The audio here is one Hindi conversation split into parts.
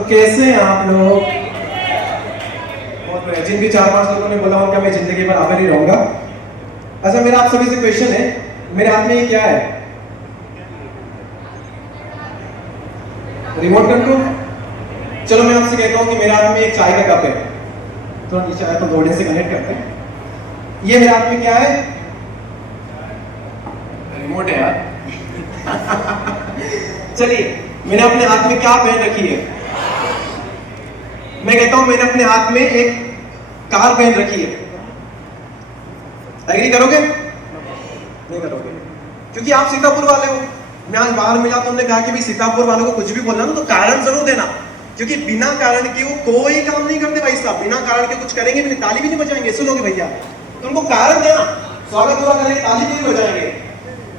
तो कैसे हैं आप लोग? बहुत बढ़िया। जिन भी 4-5 लोगों ने बोला होगा मैं जिंदगी भर आकर ही रहूंगा। अच्छा, मेरा आप सभी से क्वेश्चन है, मेरे हाथ में ये क्या है? Remote control. चलो मैं आपसे कहता हूं कि मेरे हाथ में एक चाय का कप है, थोड़ा नीचे आया तो घोड़े से कनेक्ट करते हैं। ये मेरे हाथ में क्या है? रिमोट है यार। चलिए, मैंने अपने हाथ में क्या पहन रखी है? मैं कहता हूं मैंने अपने हाथ में एक कार पहन रखी है। एग्री करोगे? नहीं करोगे, क्योंकि आप सीतापुर वाले हो। मैं आज बाहर मिला तो उन्होंने कहा कि भी सीतापुर वालों को कुछ भी बोलना ना तो कारण जरूर देना, क्योंकि बिना कारण के वो कोई काम नहीं करते भाई साहब। बिना कारण के कुछ करेंगे भी नहीं, ताली भी नहीं बजाएंगे। सुनोगे भैया, तो उनको कारण देना, स्वागत हुआ करेंगे, ताली भी नहीं बजाएंगे।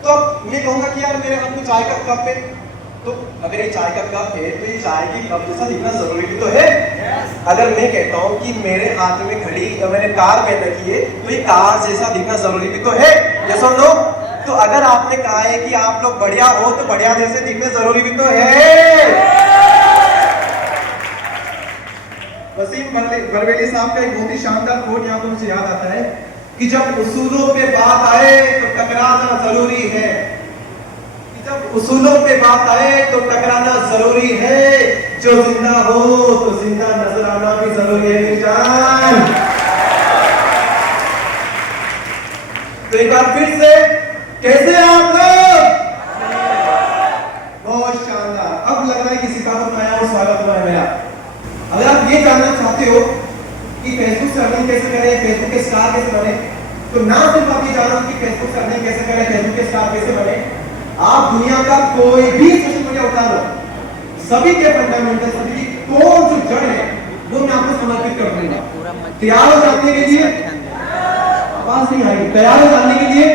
तो अब मैं कहूंगा कि यार मेरे हाथ में चाय का कप है, तो अगर ये चाय का कप है तो ये चाय की कप जैसा दिखना जरूरी भी तो है। अगर मैं कहता हूं कि मेरे हाथ में घड़ी मैंने कार पहन रखी है तो ये कार जैसा दिखना जरूरी भी तो है। यस और नो? तो अगर आपने कहा है कि आप लोग बढ़िया हो तो बढ़िया जैसे दिखने जरूरी भी तो है। वसीम बरवेली साहब का एक बहुत ही शानदार कोट यहाँ पर मुझे याद आता है कि जब उसूलों पे बात आए तो टकराना जरूरी है। जब उसूलों पे बात आए तो टकराना जरूरी है। जो जिंदा हो तो जिंदा नजर आना भी जरूरी है जान। तो एक बार फिर से, कैसे हैं आप लोग? बहुत शानदार। अब लग रहा है कि सीतापुर में आया और स्वागत हुआ है मेरा। अगर आप ये जानना चाहते हो कि फेसबुक से अर्निंग कैसे करें, फेसबुक के स्टार कैसे बने, तो ना सिर्फ आप ये जानो कि फेसबुक से अर्निंग कैसे करें, फेसबुक के स्टार कैसे बने, आप दुनिया का कोई भी सोशल मीडिया उठा लो, सभी के फंडामेंटल, सभी की कौन जो जड़ है वो मैं आपको समर्पित कर दूंगा। तैयार हो जानने के लिए? आवाज नहीं आई। तैयार हो जानने के लिए?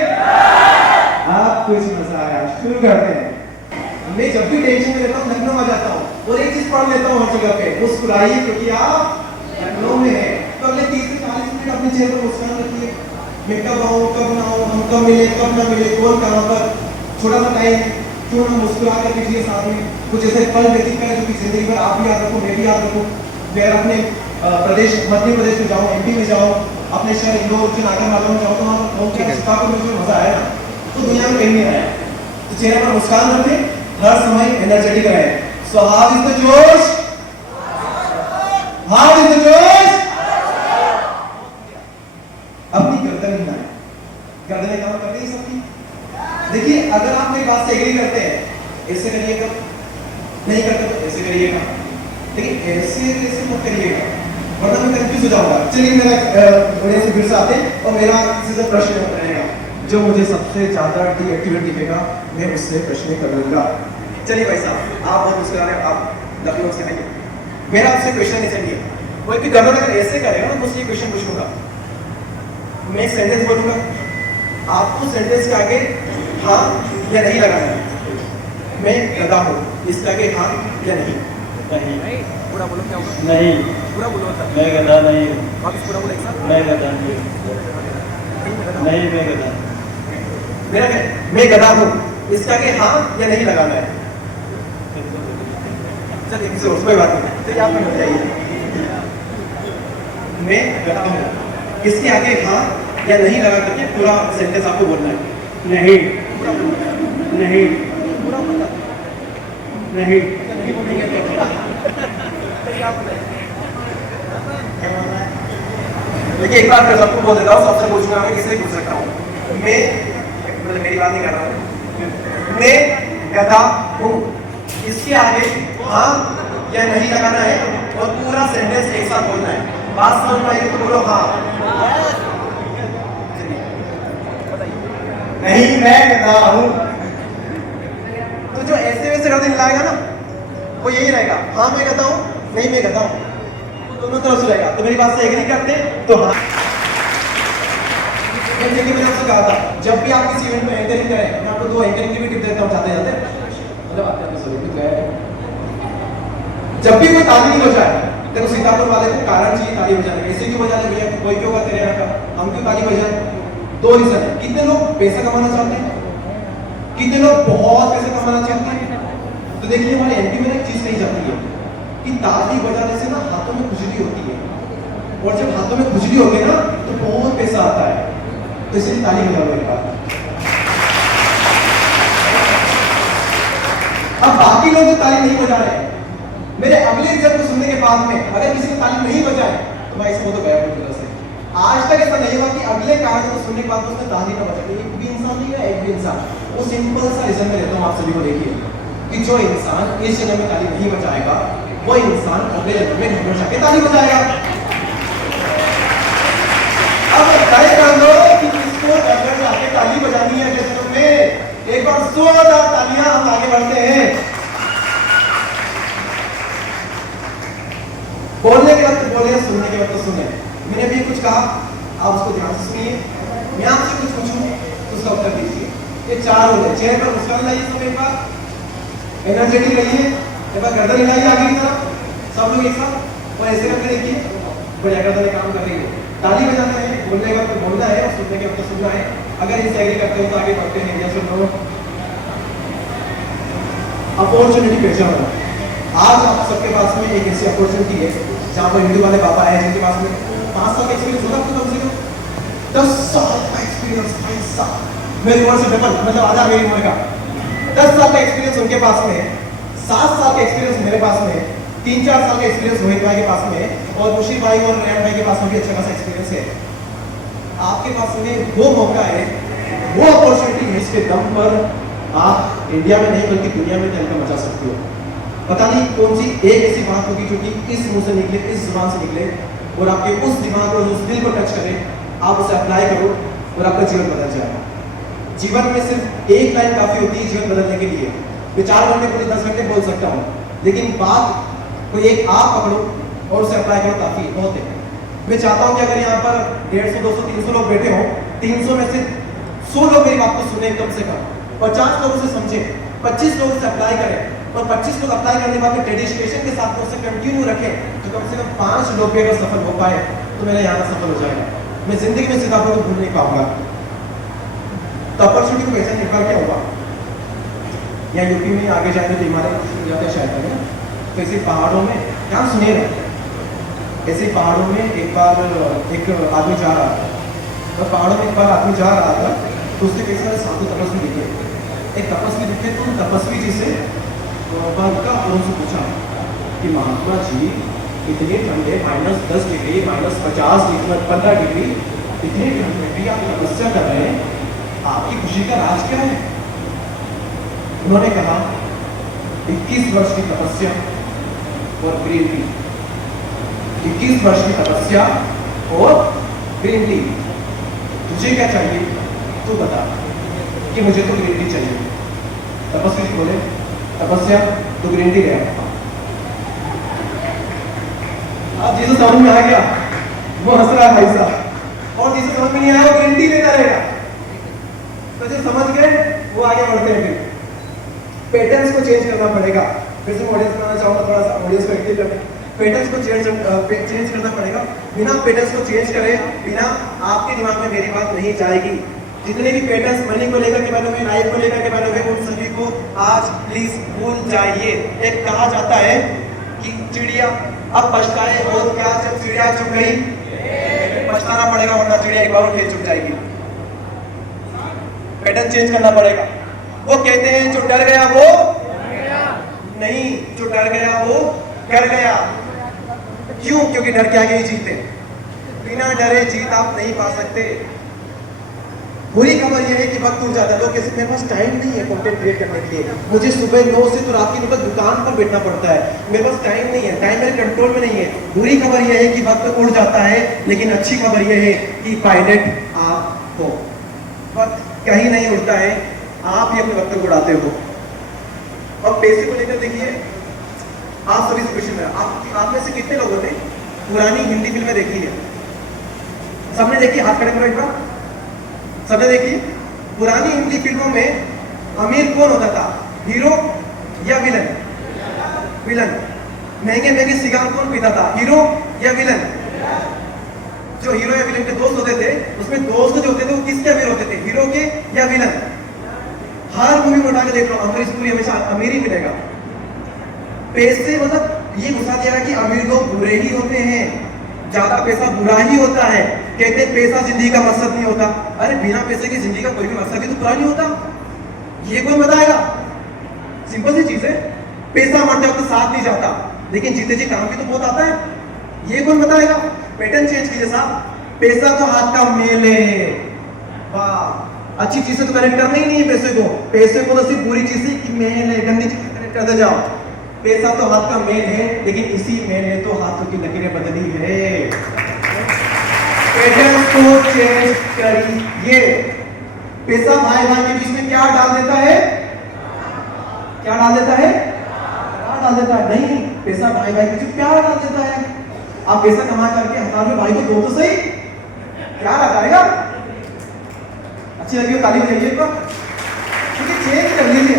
आप कुछ मजा आया, शुरू करते हैं। मैं जब भी टेंशन में रहता हूँ लखनऊ आ जाता हूँ और एक चीज पढ़ लेता हूँ हर जगह पे, मुस्कुराइए क्योंकि आप लखनऊ में हैं। तो अगले 30 से 40 मिनट अपने चेहरे पर मुस्कान रखिए। मैं कब आऊँ, कब ना आऊँ, हम कब मिले, कब ना मिले, कौन कहाँ पर, छोटा सा टाइम क्यों ना मुस्कुरा कर कीजिए साथ में। कुछ ऐसे पल व्यतीत करें जो कि जिंदगी भर आप भी याद रखो, मैं भी याद रखूँ। मैं अपने प्रदेश, मध्य प्रदेश में जाऊँ, एमपी में जाऊँ, अपने शहर इंदौर जो नागर वालों में जाऊँ तो वहाँ पर सीतापुर में जो मजा आया ना तो दुनिया में कहीं नहीं आया। तो चेहरे पर मुस्कान रखें, हर समय एनर्जेटिक रहे। सो हाउ इज द जोश? हाउ इज द जोश? अपनी गर्दन हिलाएं, गर्दन काम करते ही सबकी। देखिए, अगर आप मेरी बात से एग्री करते हैं, ऐसे करिएगा, नहीं करते तो ऐसे करिएगा, लेकिन ऐसे कैसे मत करिएगा वरना मैं कंफ्यूज हो जाऊंगा। चलिए मेरा थोड़े से फिर से आते हैं और मेरा सीधा प्रश्न रहेगा, जो मुझे सबसे ज्यादा डीएक्टिवेट दिखेगा मैं उससे प्रश्न करूंगा। चलिए भाई साहब, आप बहुत मुस्कुरा रहे हैं, आप लखनऊ से आइए। मेरा आपसे क्वेश्चन नहीं चाहिए, कोई भी गर्दन अगर ऐसे करेगा ना तो उससे क्वेश्चन पूछूंगा। मैं एक सेंटेंस बोलूंगा, आपको सेंटेंस के आगे हाँ या नहीं लगाना है। मैं गधा हूँ, इसके आगे हाँ या नहीं? नहीं। पूरा बोलो, क्या होगा? नहीं। पूरा बोलो। मैं गधा नहीं। वापस पूरा बोलो एक साथ। मैं गधा नहीं। नहीं, मैं गधा। मेरा मैं गधा हूँ, इसके आगे हाँ या नहीं लगाना है। चलिए किसी और कोई बात नहीं, चलिए आप मिल जाइए। मैं गधा हूँ, इसके आगे हाँ या नहीं लगा करके पूरा सेंटेंस आपको बोलना है। नहीं। नहीं। पूरा बोलना नहीं। देखिए, एक बार मैं सबको बोल देता हूँ, सबसे पूछूंगा, मैं किसी से पूछ सकता हूँ। मैं मतलब मेरी बात नहीं कर रहा हूँ, मैं गधा हूँ, इसके आगे हाँ या नहीं लगाना है और पूरा सेंटेंस एक साथ बोलना है। बात समझ में आई तो बोलो हाँ। नहीं, मैं गधा हूँ। तो जो ऐसे वैसे गर्दन हिलाएगा ना वो यही रहेगा, हाँ मैं गधा हूँ, नहीं मैं गधा हूँ, दोनों तरफ से रहेगा। तो मेरी बात से एग्री करते तो हाँ। मैंने आपसे कहा था जब भी आप किसी इवेंट में एंकरिंग करें, मैं आपको 2 एंकरिंग की भी टिप देता हूँ जाते जाते। मतलब आते हैं जब भी कोई ताली नहीं बजाए तो सीतापुर वाले को कारण चाहिए ताली बजाने का। ऐसे क्यों बजाने भैया, कोई क्यों का तेरे यहाँ का, हम क्यों ताली बजाए? 2 रीजन है। कितने लोग पैसा कमाना चाहते हैं, कितने लोग बहुत पैसा कमाना चाहते हैं। तो देखिए हमारे एमपी में एक चीज नहीं जाती है, कि ताली बजाने से ना हाथों में खुजली होती है, और जब हाथों में खुजली होती है ना तो बहुत पैसा आता है, तो इसलिए ताली बजाओ मेरे पास। अब बाकी लोग जो ताली नहीं बजा रहे हैं, मेरे अगले रिजल्ट को सुनने के बाद में अगर किसी ने ताली नहीं बजाए तो मैं इसको तो गया पूरी तरह से। आज तक ऐसा नहीं हुआ कि अगले कहानी को सुनने के बाद उसने ताली न बजाई, एक भी इंसान नहीं है, एक भी इंसान। वो सिंपल सा रीजन में देता हूँ आप सभी को, देखिए कि जो इंसान इस जन्म में ताली नहीं बजाएगा वो इंसान अगले जन्म में घर जाके ताली बजाएगा। अब तय कर लो कि किसको घर जाके ताली बजानी है अगले जन्म में। एक बार 100,000 तालियां, हम आगे बढ़ते हैं। बोलने के वक्त बोले, सुनने के वक्त सुने। मैंने भी कुछ कहा, आप उसको ध्यान से सुनिए। मैं आपसे कुछ पूछूं तो उसका उत्तर दीजिए। ये 4 हो गए। चेहरे पर मुस्कान लाइए सब, एक बार एनर्जेटिक रहिए, एक बार गर्दन हिलाइए आगे की तरफ, सब लोग एक साथ, और ऐसे करके देखिए बढ़िया गर्दन काम कर रही है। ताली बजाना है, बोलने के वक्त बोलना है और सुनने के वक्त सुनना है। अगर इसे एग्री करते हो तो आगे बढ़ते हैं। या सुन लो, अपॉर्चुनिटी पहचानो। आज आप सबके पास में एक ऐसी अपॉर्चुनिटी है जहाँ पर हिंदू वाले पापा है जिनके पास में 5 साल का एक्सपीरियंस होगा, आपको कम से कम 10 साल का एक्सपीरियंस। 5 साल मेरी उम्र से डबल, मतलब आधा मेरी उम्र का। 10 साल का एक्सपीरियंस उनके पास में है, 7 साल का एक्सपीरियंस मेरे पास में है, 3-4 साल का एक्सपीरियंस रोहित भाई के पास में है, और मुशीर भाई और रेहान भाई के पास में भी अच्छा खासा एक्सपीरियंस है। आपके पास में वो मौका है, वो अपॉर्चुनिटी है, इसके दम पर आप इंडिया में नहीं बल्कि दुनिया में चलकर मचा सकते हो। पता नहीं कौन सी एक ऐसी बात होगी जो कि इस मुंह से निकले, इस जुबान से निकले और आपके उस दिमाग को, उस दिल को टच करे, आप उसे अप्लाई करो और आपका जीवन बदल जाएगा। जीवन में सिर्फ एक लाइन काफी होती है जीवन बदलने के लिए। मैं 4 घंटे पूरे 10 घंटे बोल सकता हूँ, लेकिन बात कोई एक आप पकड़ो और उसे अप्लाई करो, काफी बहुत है। मैं चाहता हूँ कि अगर यहाँ पर 150, 200, 300 लोग बैठे हों, 300 में से 100 लोग मेरी बात को सुने कम से कम, 50 लोग उसे समझे, 25 लोग उसे अप्लाई करें, और 25 लोग अप्लाई करने के बाद डेडिकेशन के साथ उसे कंटिन्यू रखें, तो कम से कम 5 लोग भी अगर सफल हो पाए तो मेरा यहाँ सफल हो जाएगा। मैं जिंदगी में सितारों को भूल नहीं पाऊंगा। तो अपॉर्चुनिटी को पहचान एक बार क्या हुआ, या यूपी में आगे जाने तो हिमालय जाते शायद है, तो ऐसे पहाड़ों में, यहाँ सुनिए ना, ऐसे पहाड़ों में एक बार एक आदमी जा रहा था, और पहाड़ों में एक बार आदमी जा रहा था, तो उसने कई सारे साधु तपस्वी दिखे। एक तपस्वी दिखे तो तपस्वी जी से उनका उनसे पूछा कि महात्मा जी इतने ठंडे -10 डिग्री, -50 डिग्री, 15 डिग्री, इतने ठंडे भी आप तपस्या कर रहे हैं, आपकी खुशी का राज क्या है? उन्होंने कहा 21 वर्ष की तपस्या और ग्रीन टी। 21 वर्ष की तपस्या और ग्रीन टी। तुझे क्या चाहिए तू बता। कि मुझे तो ग्रीन टी चाहिए। तपस्वी बोले तपस्या तो ग्रीन टी गया। अब जिसे समझ में आ गया वो हंस रहा है भाई साहब, और जिसे समझ में नहीं आया वो ग्रीन टी लेता रहेगा। तो जो समझ गए वो आगे बढ़ते हैं। फिर पैटर्न्स को चेंज करना पड़ेगा। फिर से ऑडियंस बनाना चाहूंगा, थोड़ा सा ऑडियंस को एक्टिव करने। पैटर्न्स को चेंज करना पड़ेगा। बिना पैटर्न्स को चेंज करे बिना आपके दिमाग में मेरी बात नहीं जाएगी। जितने भी पैटर्न्स मनी को लेकर के बने हुए, लाइफ को लेकर के बने हुए, उन सभी को आज प्लीज भूल जाइए। एक कहा जाता है कि चिड़िया अब पछताए और क्या, जब चिड़िया चुप गई पछताना पड़ेगा, वरना चिड़िया एक बार फिर चुप जाएगी। पैटर्न चेंज करना पड़ेगा। वो कहते हैं जो डर गया वो नहीं, जो डर गया वो कर गया। क्यों? क्योंकि डर के आगे ही जीते। बिना डरे जीत आप नहीं पा सकते। बुरी खबर यह है कि वक्त उड़ जाता है। लोग कैसे, मेरे पास टाइम नहीं है कंटेंट क्रिएट करने के लिए, मुझे सुबह 9 से तो रात की 9 तक दुकान पर बैठना पड़ता है, मेरे पास टाइम नहीं है, टाइम मेरे कंट्रोल में नहीं है। बुरी खबर यह है कि वक्त उड़ जाता है, लेकिन अच्छी खबर यह है कि पायलट आप हो। वक्त कहीं नहीं उड़ता है, आप ही अपने वक्त को उड़ाते हो। और पैसे को लेकर देखिए, आप सभी से क्वेश्चन है, आप में से कितने लोगों ने पुरानी हिंदी फिल्में देखी है? सबने देखी? हाथ खड़े करो एक बार। सबने देखी? पुरानी हिंदी फिल्मों में अमीर कौन होता था, हीरो या विलन? विलन। महंगे महंगे सिगार कौन पीता था, हीरो या विलन? जो हीरो या विलन के दोस्त होते थे, उसमें दोस्त जो होते थे वो किसके अमीर होते थे, हीरो के या विलन? हर मूवी में उठा के देख लो, अमरीश पुरी हमेशा अमीर ही मिलेगा। पैसे मतलब ये घुसा दिया है कि अमीर लोग बुरे ही होते हैं, ज्यादा पैसा बुरा ही होता है। कहते हैं पैसा जिंदगी का मकसद नहीं होता। अरे बिना पैसे की जिंदगी का कोई भी मकसद ही तो पूरा नहीं होता। ये कोई बताएगा? सिंपल सी चीज है, पैसा मरते वक्त साथ नहीं जाता, लेकिन जीते जी काम भी तो बहुत आता है। ये कौन बताएगा? पैटर्न चेंज कीजिए साहब। पैसा तो हाथ का मेल है। वाह, अच्छी चीज से तो कनेक्ट करना ही नहीं है पैसे को। पैसे को तो सिर्फ बुरी चीज की मेल है, गंदी चीज से कनेक्ट करते जाओ। पैसा तो हाथ का मेल है, लेकिन इसी मेल ने तो हाथों की लकीरें बदली है। पैटर्न को चेंज करिए। पैसा भाई भाई के बीच में क्या डाल देता है? क्या डाल देता है? प्यार डाल देता है। नहीं, पैसा भाई भाई के बीच में प्यार डाल देता है। आप पैसा कमा करके 1000 में भाई को दो तो सही, क्या लगाएगा? अच्छी लगी हो ताली बजाइए एक बार। क्योंकि चेंज कर लीजिए।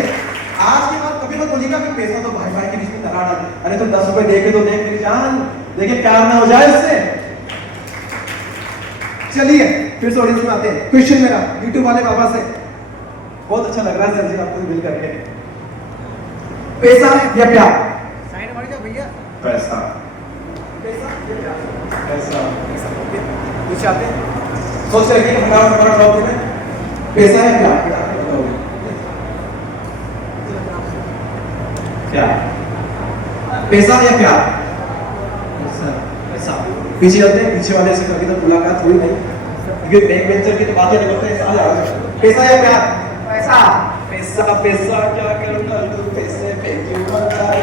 आज के बाद कभी मत बोलिएगा कि पैसा तो भाई भाई के बीच में दरार डाल दे। अरे तुम 10 रुपए देके तो देख मेरी जान, देखिए प्यार ना हो जाए इससे। चलिए फिर से ऑडियंस में आते हैं। क्वेश्चन मेरा यूट्यूब वाले बाबा से, बहुत अच्छा लग रहा है सर जी आपको मिल करके। पैसा या प्यार? साइड मार जा भैया। पैसा। पैसा या प्यार? पैसा। कुछ आते हैं सोच रहे कि हमारा जवाब देना पैसा है प्यार? क्या पैसा या प्यार? पैसा। पीछे चलते हैं, पीछे वाले से कभी तो मुलाकात हुई नहीं, क्योंकि बैक बेंचर की तो बातें नहीं करते हैं। पैसा या प्यार? पैसा। पैसा पैसा क्या करना तू पैसे पे क्यों मरता है?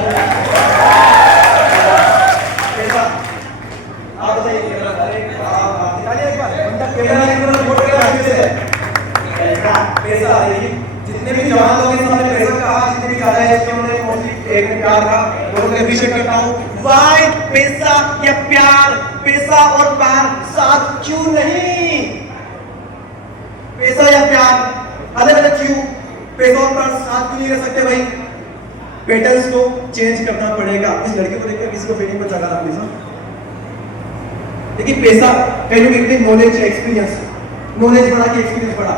पैसा। आप बताइए क्या? अरे चलिए एक बार बंदा कैमरा एक बार रिपोर्ट करेगा फिर से। पैसा पैसा। जितने भी जवान लोग हैं सबने पैसा कहा, जितने भी कहा है इसके उन्होंने मोस्टली एक प्यार का दोनों को अप्रिशिएट करता हूं। वाई पैसा या प्यार? पैसा और प्यार साथ क्यों नहीं? पैसा या प्यार अलग अलग क्यों? पैसा और प्यार साथ क्यों नहीं रह सकते भाई? पैटर्न्स को चेंज करना पड़ेगा। इस लड़के को देखकर किसी को फीलिंग पर जगा प्लीज। देखिए पैसा कई लोग कहते हैं नॉलेज एक्सपीरियंस, नॉलेज बढ़ा के एक्सपीरियंस बढ़ा।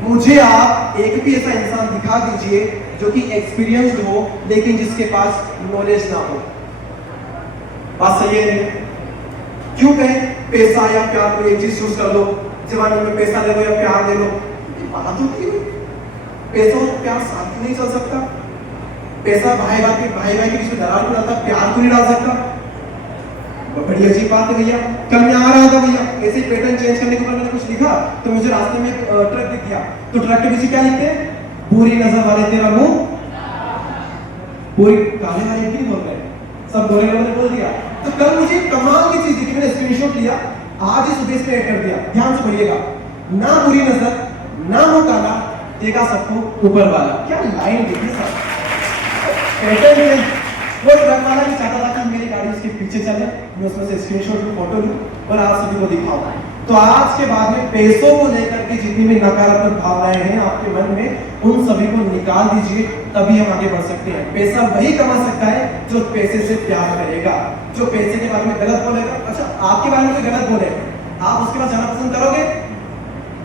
मुझे आप एक भी ऐसा इंसान दिखा दीजिए जो कि एक्सपीरियंस्ड हो लेकिन जिसके पास नॉलेज ना हो। बात सही है? क्यों कहें पैसा या प्यार? को एक चीज चूज कर लो, जवानी में पैसा ले लो या प्यार ले लो। बात होती है, पैसा और प्यार साथ नहीं चल सकता। पैसा भाई भाई के बीच में दरार को डालता, प्यार को नहीं डाल सकता। बड़ी अजीब बात है भैया। कल मैं आ रहा था भैया, ऐसे पैटर्न चेंज करने के बाद मैंने कुछ लिखा तो मुझे रास्ते में ट्रक दिख गया। तो ट्रक के पीछे क्या लिखते हैं? बुरी नजर वाले तेरा मुंह। पूरी काले वाले क्यों बोल रहे हैं? सब गोरे लोगों ने बोल दिया। तो कल मुझे कमाल की चीज दिखी, मैंने स्क्रीनशॉट लिया, आज ही सुबह इस पे ऐड कर दिया। ध्यान से पढ़िएगा। ना बुरी नजर ना मुंह काला, देगा सबको ऊपर वाला। क्या लाइन लिखी सर? पैटर्न वो ट्रक वाला भी चाहता था कि मेरी गाड़ी उसके पीछे चले, मैं उसमें से स्क्रीनशॉट की फोटो लूं और आप सभी को दिखाऊं। तो आज के बाद में पैसों को लेकर के जितनी भी नकारात्मक भावनाएं हैं आपके मन में, उन सभी को निकाल दीजिए, तभी हम आगे बढ़ सकते हैं। पैसा वही कमा सकता है जो पैसे से प्यार करेगा। जो पैसे के बारे में गलत बोलेगा, अच्छा आपके बारे में कोई गलत बोले, आप उसके पास जाना पसंद करोगे?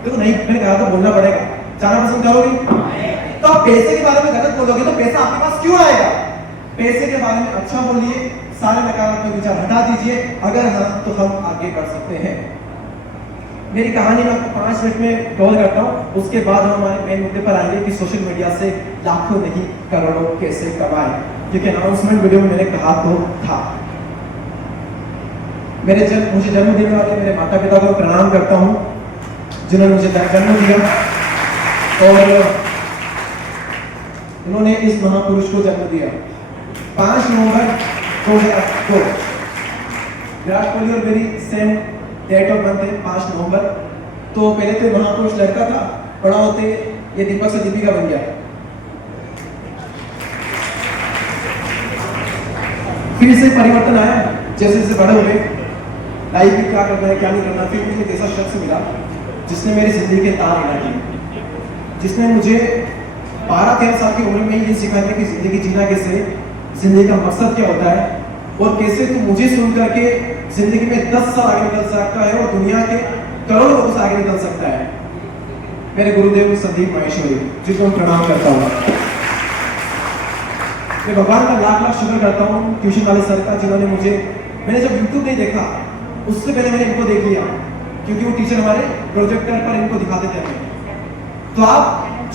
देखो नहीं, मैंने कहा तो बोलना पड़ेगा, जाना पसंद करोगे? तो आप पैसे के बारे में गलत बोलोगे तो पैसा आपके पास क्यों आएगा? पैसे के बारे में अच्छा बोलिए, सारे नकारात्मक विचार हटा दीजिए। अगर हाँ तो हम आगे बढ़ सकते हैं। मेरी कहानी में आपको 5 मिनट में कवर करता हूँ, उसके बाद हम हमारे मेन मुद्दे पर आएंगे कि सोशल मीडिया से लाखों नहीं करोड़ों कैसे कमाएं। क्योंकि अनाउंसमेंट वीडियो में मैंने कहा तो था। मुझे जन्म देने वाले मेरे माता पिता को प्रणाम करता हूँ जिन्होंने मुझे जन्म दिया और उन्होंने इस महापुरुष को जन्म दिया 5 नवंबर 2002। विराट कोहली और मेरी सेम डेट ऑफ बर्थ है 5 नवंबर। तो पहले तो महापुरुष लड़का था, बड़ा होते ये दीपक से दीपिका बन गया। फिर से परिवर्तन आया, जैसे जैसे बड़े हुए, लाइफ में क्या करना है क्या नहीं करना। फिर मुझे एक ऐसा शख्स मिला जिसने मेरी जिंदगी के तार हिला दिए, जिसने मुझे 12-13 साल की उम्र में ये सिखाया कि जिंदगी जीना कैसे, जिंदगी का मकसद क्या होता है और कैसे तू मुझे सुन करके जिंदगी में 10 साल आगे निकल सकता है और दुनिया के करोड़ों लोगों से आगे निकल सकता है। मेरे गुरुदेव संदीप माहेश्वरी, जिनको मैं प्रणाम करता हूँ। मैं भगवान का लाख लाख शुक्र करता हूँ ट्यूशन वाले सर का, जिन्होंने मैंने जब यूट्यूब नहीं देखा उससे पहले मैंने इनको देख लिया, क्योंकि वो टीचर हमारे प्रोजेक्टर पर इनको दिखाते थे हमें। तो आप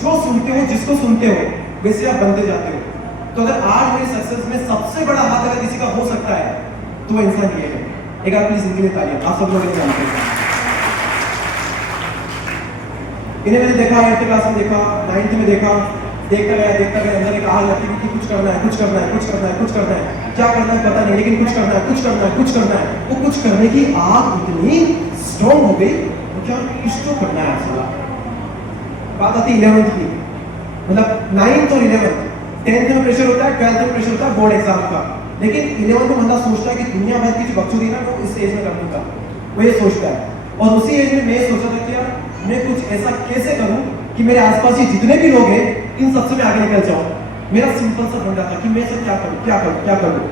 जो सुनते हो, जिसको सुनते हो, वैसे आप बनते जाते हो। तो अगर आज मेरी सक्सेस में सबसे बड़ा हाथ अगर किसी का हो सकता है तो वो इंसान ये है। एक बार प्लीज इनके लिए तालियां, आप सब लोग इन्हें जानते हैं। इन्हें मैंने देखा 8th क्लास में, देखा 9th में, देखता गया अंदर एक आग लगती कि कुछ करना है, क्या करना है पता नहीं, लेकिन कुछ करना है। वो कुछ करने की आग इतनी स्ट्रॉन्ग हो गई, तो क्या कुछ तो करना है साला। बात आती 11th की, मतलब 9th और 11th, 10th में प्रेशर होता है, 12th में प्रेशर होता है बोर्ड एग्जाम का, लेकिन 11th में बंदा सोचता है कि दुनिया भर की जो बकचोदी ना वो इस एज में कर दूंगा, वो ये सोचता है। और उसी एज में मैं सोचा था कि यार मैं कुछ ऐसा कैसे करूं कि मेरे आसपास ये जितने भी लोग हैं इन सबसे मैं आगे निकल जाऊं। मेरा सिंपल सा ढूंढा था कि मैं सब क्या करूं।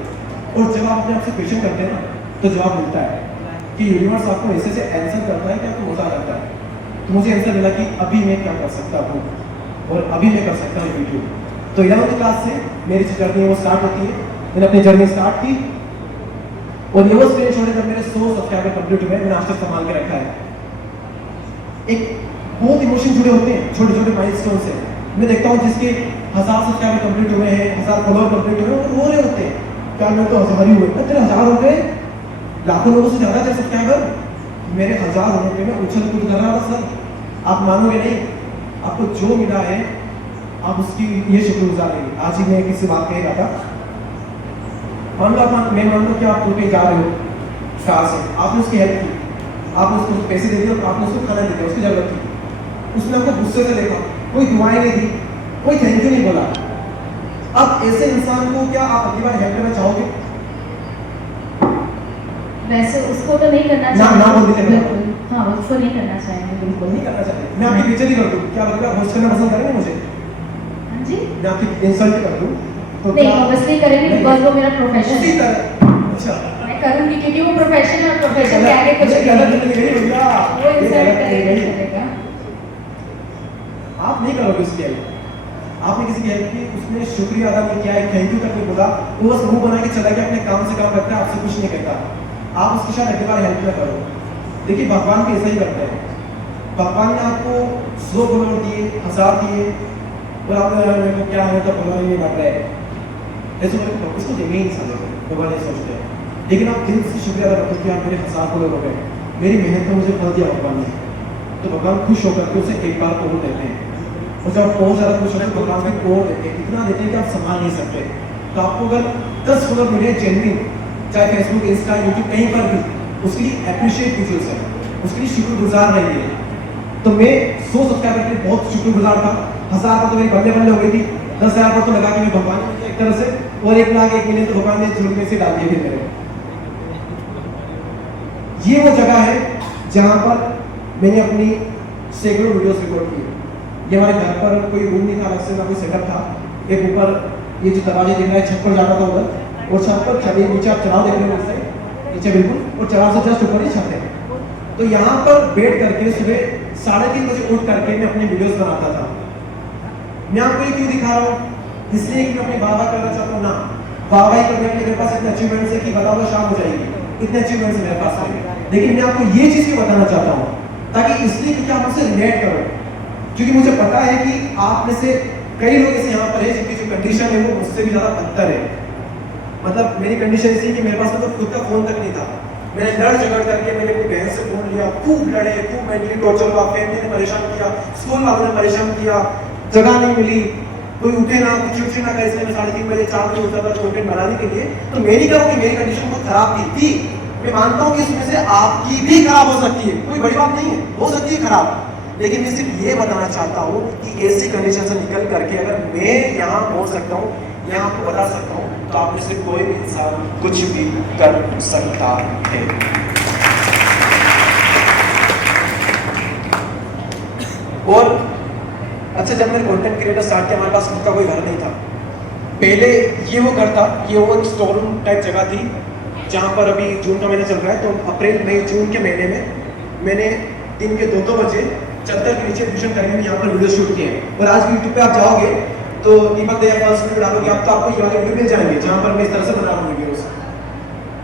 और जब आप अपने आप से क्वेश्चन करते हैं ना, तो जवाब मिलता है कि यूनिवर्स आपको ऐसे से आंसर करता है कि आपको मजा आता है। तो मुझे आंसर मिला कि अभी मैं क्या कर सकता हूँ, और अभी मैं कर सकता हूँ यूट्यूब। तो 11th क्लास से मेरी जो जर्नी है वो स्टार्ट होती है। मैंने अपनी जर्नी स्टार्ट की, और ये वो स्टेज छोड़े जब मेरे 100 सब्सक्राइबर कंप्लीट हुए। मैंने आज तक संभाल के रखा है। एक बहुत इमोशन जुड़े होते हैं छोटे छोटे माइलस्टोन से। मैं देखता हूँ जिसके 1000 सब्सक्राइबर कंप्लीट हुए हैं, 1000 फॉलोअर कंप्लीट हुए हैं, वो रो रहे होते हैं, क्या मैं तो 1000 ही हुए। तेरे 1000 हो गए, लाखों लोगों से ज्यादा तेरे सब्सक्राइबर, मेरे 1000 होने पे मैं उछल कूद कर रहा था। सर आप मानोगे नहीं, आपको जो मिला है आप उसकी ये शुक्रगुजार रहिए। आज ही मैं किसी बात कह रहा था, मान लो कि आप कहीं जा रहे हो कार से, आपने उसकी हेल्प की, आपने उसको पैसे दे दिए और आपने उसको खाना दे दिया, उसकी जरूरत थी, उसने आपको गुस्से से देखा, कोई दुआएं नहीं दी, कोई थैंक यू नहीं बोला। अब ऐसे इंसान को क्या आप अगली बार हेल्प करना चाहोगे? वैसे उसको तो नहीं करना ना चाहिए। बोल दीजिए। बिल्कुल, हाँ उसको नहीं करना चाहिए, बिल्कुल नहीं करना चाहिए। मैं आपकी बेइज्जती कर दूं, क्या लगता है होस्ट करना पसंद करेंगे मुझे? हाँ जी, मैं आपकी इंसल्ट कर दूं तो नहीं ऑब्वियसली करेंगे, बिकॉज वो मेरा प्रोफेशन उसी है। तरह अच्छा मैं करूंगी क्योंकि वो प्रोफेशन है, और प्रोफेशन के आगे कुछ गलत नहीं। नहीं गई भैया, वो ये इंसल्ट गलत नहीं गई। करेगा। आप नहीं करोगे उसकी हेल्प। आपने किसी की हेल्प की, उसने शुक्रिया अदा नहीं किया, थैंक यू तक नहीं बोला, वो बस मुंह बना के चला गया, अपने काम से काम करता है, आपसे कुछ नहीं कहता। आप उसकी शायद अगली बार हेल्प ना करो। देखिए भगवान भी ऐसा ही करते हैं। भगवान ने आपको 100 फॉलोअर दिए, 1000 दिए, और आपने मेरे को क्या है तो फॉलोअर नहीं बढ़ रहा है, ऐसे मेरे को इसको देंगे ही इंसान को, भगवान ये सोचते हैं। लेकिन आप दिल से शुक्रिया अदा करते कि आप मेरे 1000 फॉलोअर हो गए, मेरी मेहनत को मुझे फल दिया भगवान ने, तो भगवान खुश होकर के उसे एक बार और देते हैं। और जब बहुत ज़्यादा खुश होकर भगवान भी और देते हैं, इतना देते हैं कि आप संभाल नहीं सकते। तो आपको अगर 10 फॉलोअर मिले जेन्युइन, चाहे फेसबुक, इंस्टा, यूट्यूब, कहीं पर भी, उसके लिए अप्रिशिएट कीजिए उसे, उसके लिए शुक्रगुजार रहिए। तो मैं 100 सब्सक्राइबर के लिए बहुत शुक्रगुजार था। 1000 पर तो मेरी बल्ले हो गई थी, 10,000 पर तो लगा कि मैं भगवान ने एक तरह से, और 1 लाख 1 मिलियन तो भगवान ने झुलने से डाल दिए थे मेरे। ये वो जगह है जहाँ पर मैंने अपनी सैकड़ों वीडियोस रिकॉर्ड की। ये हमारे घर पर कोई रूम नहीं था, अलग से ना कोई सेटअप था। एक ऊपर ये जो दरवाजे दिख रहा है, छत पर जाना था उधर, और छत पर चढ़े नीचे आप चढ़ाव देख रहे हो उससे नीचे बिल्कुल, और चढ़ाव से जस्ट ऊपर ही छत है। तो यहाँ पर बैठ करके सुबह 3:30 बजे उठ करके मैं अपनी वीडियोस बनाता था। मैं आपको ये क्यों दिखा रहा हूँ? इसलिए कि मैं अपनी वाह करना चाहता हूँ ना, वाह करने के लिए मेरे पास इतने अचीवमेंट्स है कि बताओ शाम हो जाएगी, इतने अचीवमेंट्स मेरे पास है। लेकिन मैं आपको ये चीज़ क्यों बताना चाहता हूँ, ताकि इसलिए क्योंकि आप मुझसे रिलेट करो, क्योंकि मुझे पता है कि आप में से कई लोग ऐसे यहाँ पर है जिनकी जो कंडीशन है वो मुझसे भी ज़्यादा बदतर है। मतलब मेरी कंडीशन ऐसी कि मेरे पास तो खुद का फोन तक नहीं था। मैंने लड़ झगड़ करके मैंने अपनी बहन से फोन लिया, खूब लड़े, खूब मेंटली टॉर्चर हुआ, फैमिली ने परेशान किया, स्कूल वालों ने परेशान किया, जगह नहीं मिली, कोई उठे ना, कुछ चिड़चिड़ ना करे, इसलिए मैं 3:30 बजे 4 बजे उठता था कंटेंट बनाने के लिए। तो मेरी क्या होगी, मेरी कंडीशन बहुत खराब थी। मैं मानता हूँ कि इसमें से आपकी भी खराब हो सकती है, कोई बड़ी बात नहीं है, हो सकती है खराब, लेकिन मैं सिर्फ ये बताना चाहता हूँ कि ऐसी कंडीशन से निकल करके अगर मैं यहाँ पहुँच सकता हूँ, मैं आपको बता सकता हूँ, तो आप में से कोई भी इंसान कुछ भी कर सकता है। और अच्छा, जब मैंने कंटेंट क्रिएटर स्टार्ट किया, हमारे पास खुद का कोई घर नहीं था। पहले ये वो घर था, ये वो स्टोर रूम टाइप जगह थी, जहाँ पर अभी जून का महीना चल रहा है, तो अप्रैल मई जून के महीने में मैंने दिन के 2-2 बजे चद्दर के नीचे ट्यूशन करने में यहाँ पर वीडियो शूट किए। और आज भी यूट्यूब पे आप जाओगे तो कीमत दे फर्स्ट वीडियो डालोगे आप तो आपको ये वाले वीडियो मिल जाएंगे जहां पर मैं इस तरह से बना रहा हूँ वीडियोस।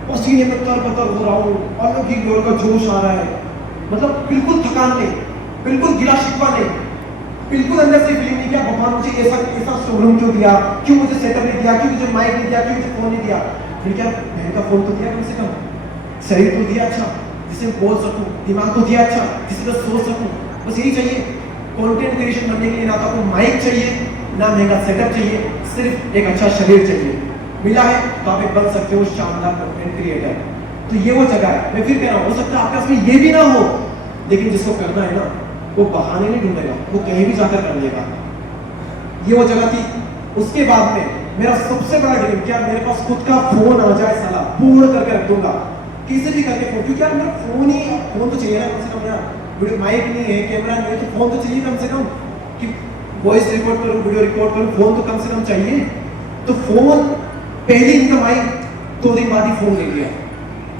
पसीने में तर-बतर हो रहा हूँ, अलग ही लेवल का जोश आ रहा है, मतलब बिल्कुल थकान नहीं, बिल्कुल गिला शिकवा नहीं, बिल्कुल अंदर से फीलिंग नहीं कि भगवान मुझे ऐसा शोरूम क्यों दिया, क्यों मुझे सेटअप नहीं दिया, क्यों मुझे माइक नहीं दिया, क्यों मुझे फोन नहीं दिया। फिर क्या बहन का फोन तो दिया कम से कम, शरीर तो दिया अच्छा जिसे बोल सकूं, दिमाग तो दिया अच्छा जिसे मैं सोच सकूं। बस यही चाहिए। कंटेंट क्रिएशन करने के लिए ना तो आपको माइक चाहिए, ना महंगा सेटअप चाहिए, सिर्फ एक अच्छा शरीर चाहिए। मिला है तो आप एक बन सकते हो शानदार कंटेंट क्रिएटर। तो ये वो जगह है। मैं फिर कह रहा हूं, हो सकता है आपके पास में ये भी ना हो, लेकिन जिसको करना है ना वो बहाने नहीं ढूंढेगा, वो कहीं भी जाकर कर लेगा। ये वो जगह थी। उसके बाद में मेरा सबसे बड़ा ड्रीम क्या, मेरे पास खुद का फोन आ जाए, साला पूर्ण करके रख दूंगा किसी भी करके फोन, क्योंकि यार मेरा फोन तो चाहिए ना कम से कम यार। वीडियो माइक नहीं है, कैमरा नहीं है, तो फोन तो चाहिए कम से कम कि वॉइस रिकॉर्ड करूं, वीडियो रिकॉर्ड करूं, फोन तो कम से कम चाहिए। तो फोन पहली इनकम आई, 2 दिन बाद ही फोन ले लिया।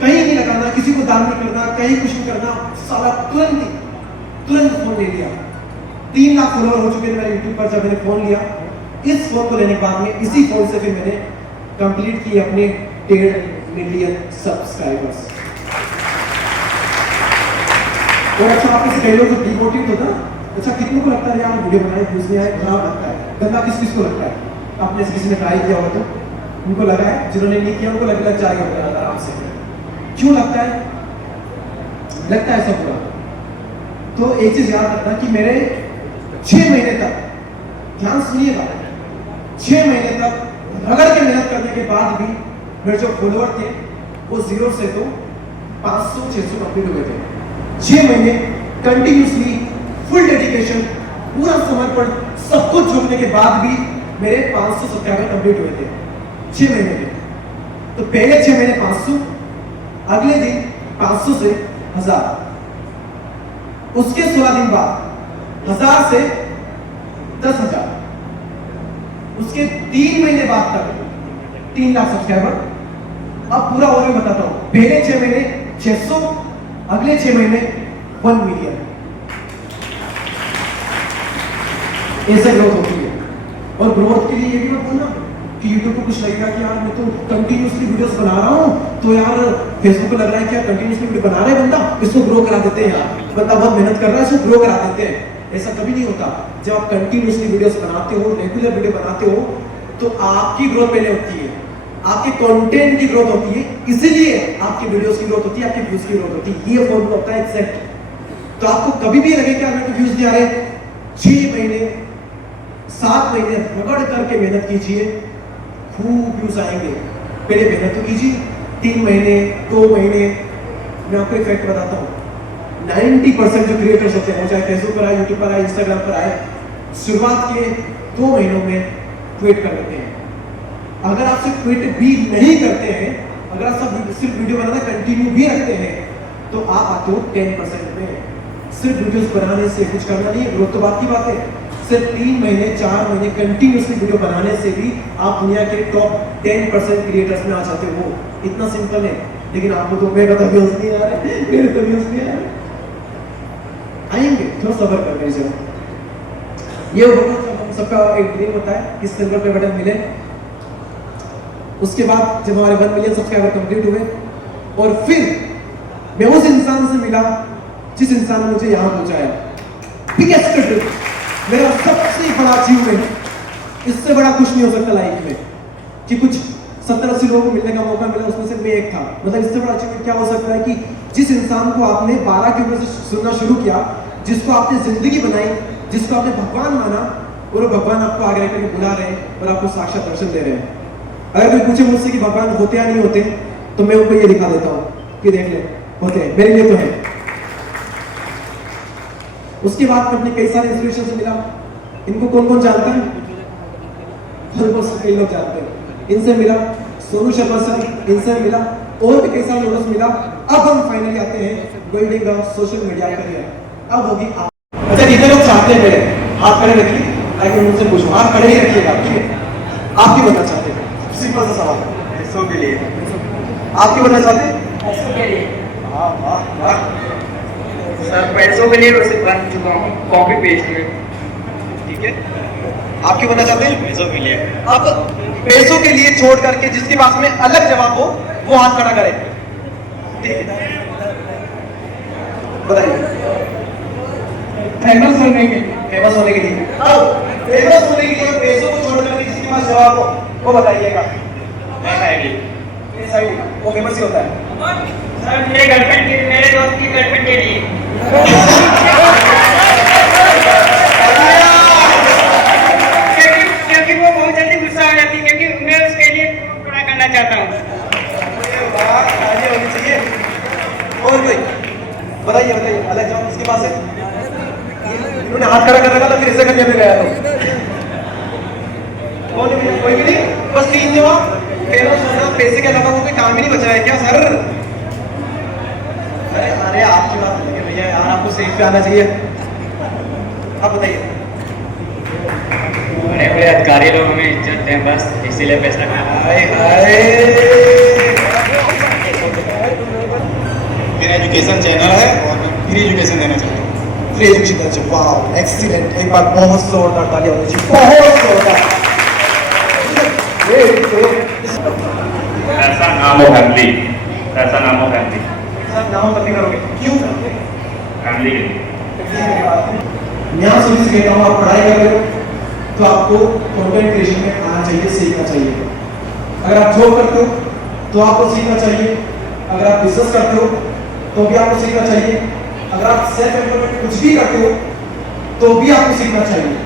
कहीं नहीं लगाना, किसी को दान नहीं करना, कहीं कुछ नहीं करना, साला तुरंत फोन ले लिया। 3 लाख फॉलोअर हो चुके थे मेरे यूट्यूब पर जब मैंने फोन लिया। इस फोन को लेने के बाद में इसी फोन से फिर मैंने कंप्लीट किए अपने 1.5 मिलियन सब्सक्राइबर्स। और अच्छा आप इस वीडियो को डिमोटिवेट होता है, अच्छा कितनों को लगता है यार वीडियो बनाए व्यूज नहीं आए, खराब लगता है, गंदा किस को लगता है? आपने किसी ने ट्राई किया हो तो उनको लगा है, जिन्होंने नहीं किया उनको लग जाएगा आराम से। क्यों लगता है? लगता है सब बुरा। तो एक चीज याद रखना कि मेरे 6 महीने तक, ध्यान सुनिएगा, 6 महीने तक रगड़ के मेहनत करने के बाद भी मेरे जो फॉलोअर थे वो 0 से तो 500-600 कंप्लीट हुए थे। 6 महीने कंटिन्यूसली फुल डेडिकेशन, पूरा समर्पण, सब कुछ झोंकने के बाद भी मेरे 500 सब्सक्राइबर कंप्लीट हुए थे 6 महीने में। तो पहले 6 महीने 500, अगले दिन 500 से 1000, उसके 16 दिन बाद 1000 से 10,000, उसके 3 महीने बाद तक 3 लाख सब्सक्राइबर। अब पूरा और मैं बताता हूं, पहले 6 महीने 600, अगले 6 महीने 1 मिलियन। ऐसे ग्रोथ होती है। और ग्रोथ के लिए ये भी मत बोलना कि यूट्यूब को कुछ लगेगा कि यार मैं तो कंटिन्यूसली वीडियोस बना रहा हूं, तो यार फेसबुक को लग रहा है कि यार कंटिन्यूसली वीडियो बना रहा है बंदा, इसको ग्रो करा देते हैं यार, बंदा बहुत मेहनत कर रहा है, इसको ग्रो करा देते हैं। ऐसा कभी नहीं होता। जब आप कंटिन्यूसली वीडियोस बनाते हो, रेगुलर वीडियो बनाते हो, तो आपकी ग्रोथ पहले होती है, आपके कंटेंट की ग्रोथ होती है, इसीलिए आपकी वीडियोस की ग्रोथ होती है, आपके व्यूज की ग्रोथ होती है। ये फॉर्मूला होता है एग्जैक्ट। तो आपको कभी भी लगे कि मेरे को व्यूज नहीं आ रहे, 6 महीने 7 महीने रगड़ करके मेहनत कीजिए, खूब व्यूज आएंगे। पहले मेहनत तो कीजिए, 3 महीने 2 महीने। मैं आपको एक फैक्ट बताता हूँ, 90% जो क्रिएटर्स होते हैं, चाहे फेसबुक पर आए, यूट्यूब पर आए, इंस्टाग्राम पर आए, शुरुआत के 2 महीनों में क्विट कर देते हैं। अगर आप सिर्फ क्विट भी नहीं करते हैं, अगर आप सिर्फ वीडियो बनाना कंटिन्यू भी रखते हैं, तो आप आते हो 10% में। सिर्फ वीडियोस बनाने से कुछ करना नहीं है, ग्रोथ तो बात की बात है। सिर्फ 3 महीने 4 महीने कंटिन्यूसली वीडियो बनाने से भी आप दुनिया के टॉप 10% क्रिएटर्स में आ जाते हो। इतना सिंपल है। लेकिन आपको तो मेरे तो व्यूज नहीं आ रहे, मेरे तो व्यूज नहीं आ रहे। आएंगे, थोड़ा सब्र कर लीजिए। ये हम सबका एक ड्रीम होता है कि सिल्वर पे बटन मिले। उसके बाद जब हमारे 1 मिलियन सब्सक्राइबर कंप्लीट हुए, और फिर मैं उस इंसान से मिला जिस इंसान ने मुझे यहाँ पहुंचाया। बिगेस्ट ड्रीम, मेरा सबसे बड़ा अचीवमेंट, इससे बड़ा कुछ नहीं हो सकता लाइफ में कि कुछ 70-80 लोगों को मिलने का मौका मिला, उसमें से मैं एक था। मतलब इससे बड़ा अचीवमेंट क्या हो सकता है कि जिस इंसान को आपने 12 की उम्र से सुनना शुरू किया, जिसको आपने जिंदगी बनाई, जिसको आपने भगवान माना, और वो भगवान आपको आगे करके बुला रहे हैं और आपको साक्षात दर्शन दे रहे हैं। अगर कोई पूछे मुझसे कि भगवान होते या नहीं होते, तो मैं उनको ये दिखा देता हूँ कि देख ले, होते हैं, मेरे लिए तो है। उसके बाद मैं अपने कई सारे इंस्पिरेशन से मिला। इनको कौन कौन जानता है? ऑलमोस्ट कई लोग जानते हैं। इनसे मिला, सोनू शर्मा सर, इनसे मिला, और भी कई सारे लोगों से मिला। अब हम फाइनली आते हैं building the social media career. अब होगी आप। अच्छा, जितने लोग चाहते हैं मेरे हाथ खड़े रखिए ताकि मैं उनसे पूछूं। हाथ खड़े ही रखिएगा, ठीक है? आप क्यों बनना चाहते हैं? सिंपल सा सवाल, पैसों के लिए। आप क्यों बनना चाहते हैं? पैसों के लिए। हाँ वाह वाह। सर पैसों के लिए वैसे बन चुका हूँ, कॉपी पेस्ट में। ठीक है, आप क्यों बनना चाहते हैं? पैसों के लिए। अब पैसों के लिए छोड़ करके जिसके पास में अलग जवाब हो वो हाथ खड़ा करे। ठीक है, बताइए। फेमस होने के लिए। फेमस होने के लिए। अब फेमस होने के लिए पैसों को छोड़ करके जिसके पास जवाब हो वो बताइएगा। वो फेमस ही होता है। सर मेरे गर्लफ्रेंड के, मेरे दोस्त की गर्लफ्रेंड के लिए। क्योंकि वो बहुत जल्दी गुस्सा हो जाती है, क्योंकि मैं उसके लिए पूरा करना चाहता हूँ। तालियां होनी चाहिए। और कोई बताइए बताइए, अलग जवाब किसके पास है? उन्होंने हाथ खड़ा कर रखा था, फिर इसे करने में गया तो कौन है भैया? कोई भी नहीं, बस 3 जवाब। फेमस होना, पैसे के अलावा वो कोई काम ही नहीं बचा है क्या सर? अरे अरे आपकी बात नहीं है भैया यार, आपको सेफ पे आना चाहिए। आप बताइए। बड़े बड़े अधिकारी लोग हमें इज्जत दें, बस इसीलिए पैसा खाना। हाय हाय। मेरा एजुकेशन चैनल है और मैं फ्री एजुकेशन देना चाहता हूँ। फ्री एजुकेशन अच्छा, वाह एक्सीलेंट। एक बार बहुत जोरदार तालियां होनी चाहिए, बहुत जोरदार। ऐसा नाम हो फैमिली, ऐसा नाम हो फैमिली, सर नाम बंदी करोगे क्यों? फैमिली के लिए। यहाँ से कहता हूँ, आप पढ़ाई कर रहे हो तो आपको कंटेंट क्रिएशन में आना चाहिए, सीखना चाहिए। अगर आप जॉब करते हो तो आपको सीखना चाहिए। अगर आप बिजनेस करते हो तो भी आपको सीखना चाहिए। अगर आप सेल्फ एम्प्लॉयमेंट कुछ भी करते हो तो भी आपको सीखना चाहिए।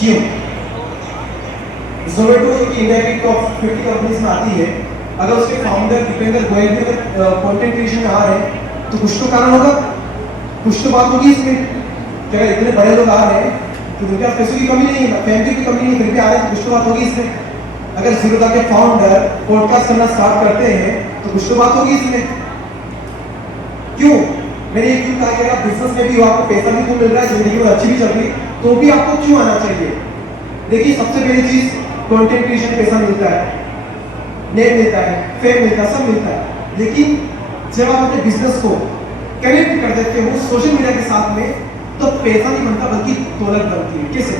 क्यों? जोमेटो इंडिया की टॉप 50 कंपनीज में आती है। अगर उसके फाउंडर दीपेंद्र गोयल भी अगर कंटेंट क्रिएशन में आ रहे हैं तो कुछ तो कारण होगा, कुछ तो बात होगी इसमें। क्या इतने बड़े लोग आ रहे हैं तो उनके पास पैसों की कमी नहीं है, फैमिली की कमी नहीं है, फिर भी आ रहे हैं तो कुछ तो बात होगी इसमें। अगर जीरोधा के फाउंडर पॉडकास्ट करना स्टार्ट करते हैं तो कुछ तो बात होगी इसमें। क्यों? मैंने ये क्यों कहा कि अगर बिजनेस में भी हो, आपको पैसा भी तो मिल रहा है, जिंदगी में अच्छी भी चल रही है, तो भी आपको क्यों आना चाहिए? देखिए, सबसे पहली चीज कंटेंट क्रिएशन पैसा मिलता है, नेम मिलता है, फेम मिलता है, सब मिलता है। लेकिन जब आप अपने बिजनेस को कनेक्ट कर देते हो सोशल मीडिया के साथ में तो पैसा नहीं बनता बल्कि दौलत बनती है। कैसे?